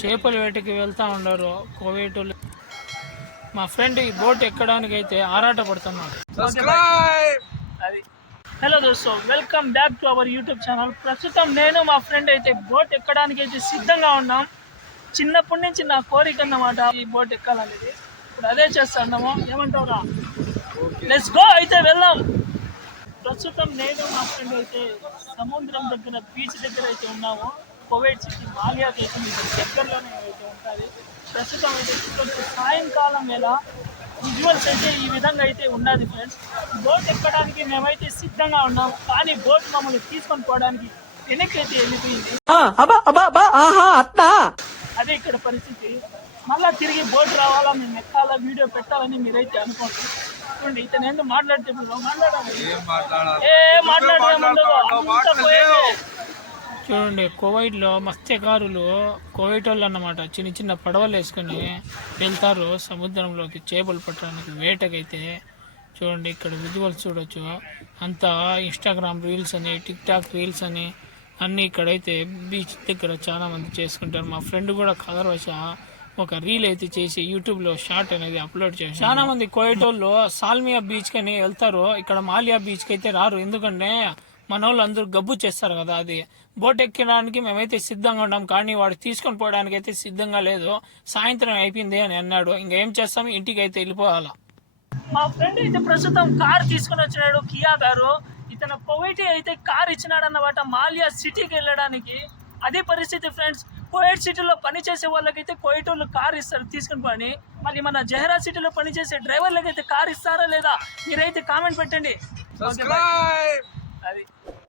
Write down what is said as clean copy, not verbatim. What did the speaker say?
చేపల వేటకి వెళ్తా ఉన్నారు కోవేట్. మా ఫ్రెండ్ ఈ బోట్ ఎక్కడానికి అయితే ఆరాట పడుతున్నాడు. అది హలో దోస్తో, welcome back to our YouTube channel. ప్రస్తుతం నేను మా ఫ్రెండ్ అయితే బోట్ ఎక్కడానికి అయితే సిద్ధంగా ఉన్నాం. చిన్నప్పటి నుంచి నా కోరిక అన్నమాట ఈ బోట్ ఎక్కాలనేది. ఇప్పుడు అదే చేస్తున్నాము. ఏమంటావురా? లెట్స్ గో, అయితే వెళ్దాం. ప్రస్తుతం నేను మా ఫ్రెండ్ అయితే సముద్రం దగ్గర బీచ్ దగ్గర అయితే ఉన్నాము. కువైట్ సిటీ మాలియాకి అయితే మీకు దగ్గరలోనే అయితే ఉంటుంది. ప్రస్తుతం అయితే కొంచెం సాయంకాలం వేళ విజువల్స్ అయితే ఈ విధంగా అయితే ఉన్నది ఫ్రెండ్స్. బోట్ ఎక్కడానికి మేమైతే సిద్ధంగా ఉన్నాం, కానీ బోట్ మమ్మల్ని తీసుకొని పోవడానికి వెనక్కి అయితే వెళ్ళిపోయింది. అదే ఇక్కడ పరిస్థితి. మళ్ళా తిరిగి బోట్ రావాలా, మేము ఎక్కాలా, వీడియో పెట్టాలని మీరైతే అనుకుంటారు. చూడండి, ఇతను ఏంటో మాట్లాడితే చూడండి, కువైట్లో మత్స్యకారులు కువైట్ వాళ్ళు అన్నమాట చిన్న చిన్న పడవలు వేసుకొని వెళ్తారు సముద్రంలోకి చేపలు పట్టడానికి, వేటకైతే. చూడండి, ఇక్కడ విజువల్స్ చూడొచ్చు. అంతా ఇన్స్టాగ్రామ్ రీల్స్ అని, టిక్ టాక్ రీల్స్ అని అన్నీ ఇక్కడైతే బీచ్ దగ్గర చాలా మంది చేసుకుంటారు. మా ఫ్రెండ్ కూడా కదర్వశ ఒక రీల్ అయితే చేసి యూట్యూబ్లో షార్ట్ అనేది అప్లోడ్ చేసి చాలా మంది కువైట్ వాళ్ళు సాల్మియా బీచ్ కని వెళ్తారు, ఇక్కడ మాలియా బీచ్కి అయితే రారు. ఎందుకంటే మన వాళ్ళు అందరూ గబ్బు చేస్తారు కదా. అది బోట్ ఎక్కడానికి మేమైతే సిద్ధంగా ఉన్నాం, కానీ వాడు తీసుకొని పోవడానికి అయితే సిద్ధంగా లేదు. సాయంత్రం అయిపోయింది అని అన్నాడు. ఇంకేం చేస్తాం, ఇంటికి అయితే వెళ్ళిపోవాలా. మా ఫ్రెండ్ అయితే ప్రస్తుతం కార్ తీసుకుని వచ్చినాడు, కియా కారు. ఇతను కువైట్ అయితే కార్ ఇచ్చినాడు అన్నమాట మాలియా సిటీకి వెళ్ళడానికి. అదే పరిస్థితి ఫ్రెండ్స్. కువైట్ సిటీలో పనిచేసే వాళ్ళకైతే కువైట్ వాళ్ళు కార్ ఇస్తారు తీసుకుని పోని. మళ్ళీ మన జహరా సిటీలో పనిచేసే డ్రైవర్లకి అయితే కార్ ఇస్తారా లేదా మీరైతే కామెంట్ పెట్టండి. అది